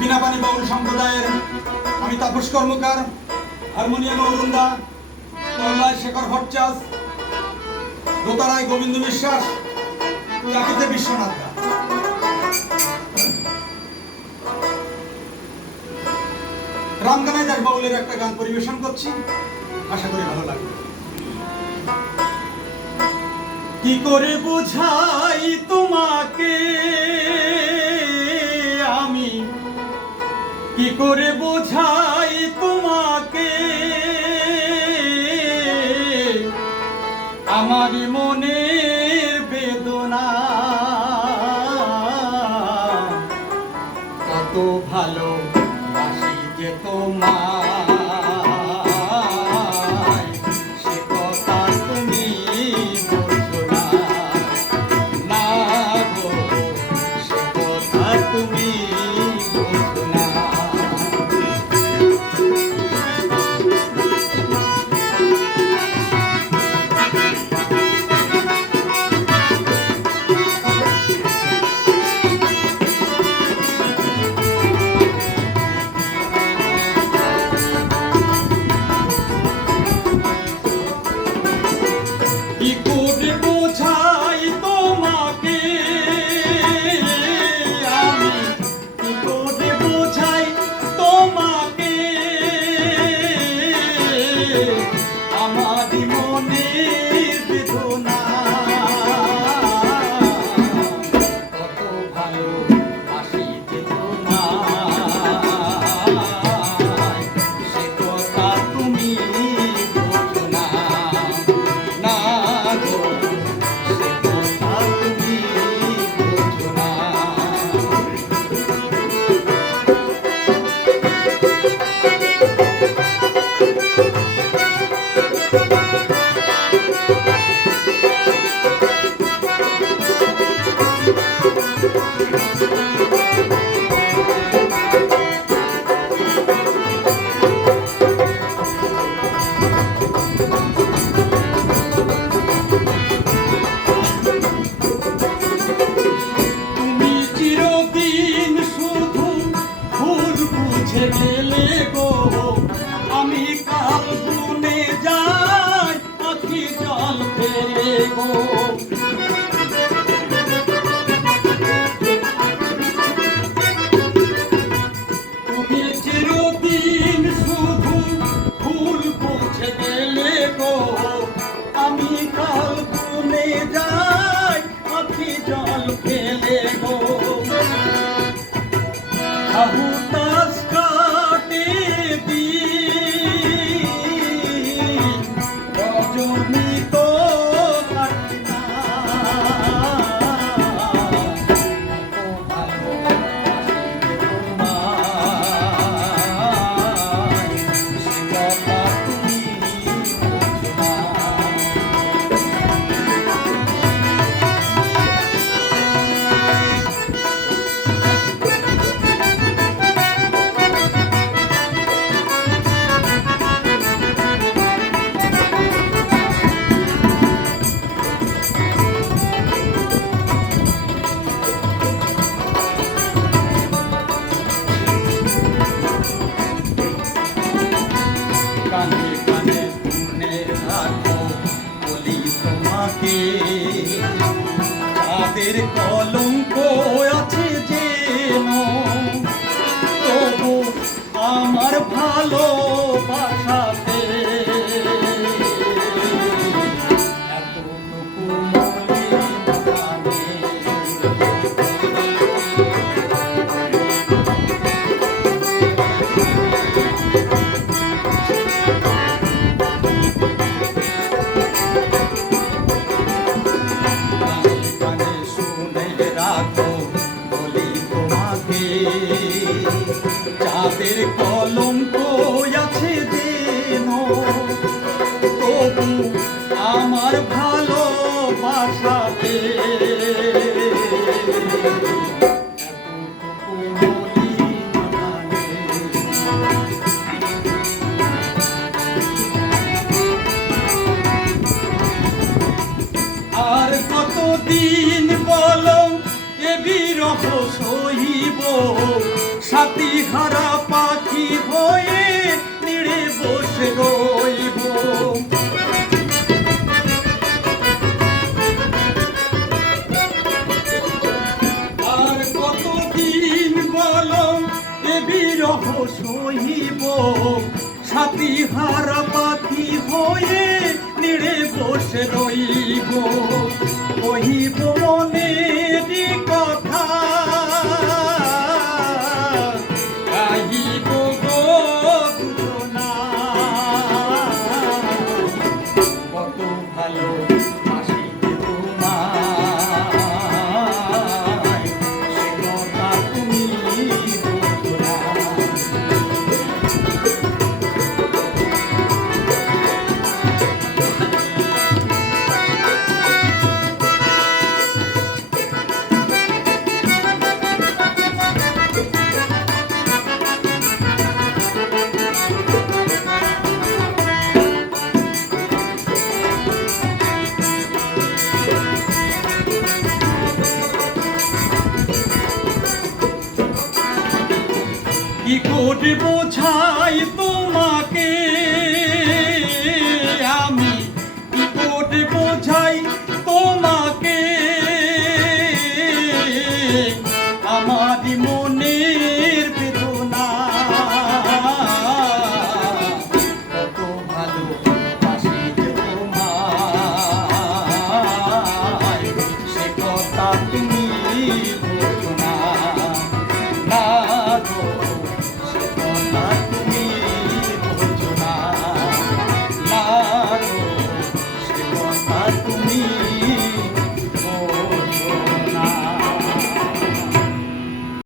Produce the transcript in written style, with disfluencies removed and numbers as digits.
বিনাপানি বাউল সম্প্রদায়ের আমি তাপস কর্মকার, হারমোনিয়াম অরুণদা, তবলায় শেখর ভট্টাচ, দোতারায় গোবিন্দ বিশ্বাস, চাকিতে বিশ্বনাথ দা। রামগানায় দাস বাউলের একটা গান পরিবেশন করছি, আশা করি ভালো লাগবে। কি করে বোঝাই তোমাকে আমি, কি করে বোঝাই তোমাকে আমার মনের বেদনা, কত ভালো বাসি যে তোমায়, সে কথা তুমি বোঝো না, না গো সে কথা তুমি বোঝো না। কি করে বোঝাই তোমাকে আমি, কি করে বোঝাই তোমাকে আমার মনের বেদনা, কত ভালো বাসি যে তোমায়, সে কথা তুমি বোঝো না, না গো সে কথা তুমি বোঝো না। তুমি চিরদিন শুধু ভুল বুঝে গেলে গো, আমি কাল গুনে যাই আখি জল ফেলে গো। তুমি চিরদিন শুধু ভুল বুঝে গেলে গো, আমি কাল গুনে যাই আখি জল ফেলে গো। আহুতাস কাটে দিন, রজনী তো কাটে না, কত ভালো বাসি তোমায়, সে কথা তুমি বোঝো না। কানে কানে শুনে রাখো বলি তোমাকে, যাদের কলঙ্ক আছে যেন, তবু আমার ভালোবাসাতে এতটুকু মলিনতা নেই। কানে কানে শুনে রাখো বলি তোমাকে, যাদের কলঙ্ক আছে যেন, তবু আমার ভালোবাসাতে এতটুকু মলিনতা নেই। আর কতদিন বলো এ বিরহ সহিব, সাথী হারা পাখি হয়ে নিড়ে বসে রইব। আর কতদিন বলো এ বিরহ সহিব, সাথী হারা পাখি হয়ে নিড়ে বসে রইব। কহিব মনেরই কথা, গাহিব গো দুজনায়, কত ভালো বাসিবে তোমায়, সে কথা তুমি বোঝো না। কি করে বোঝাই তোমাকে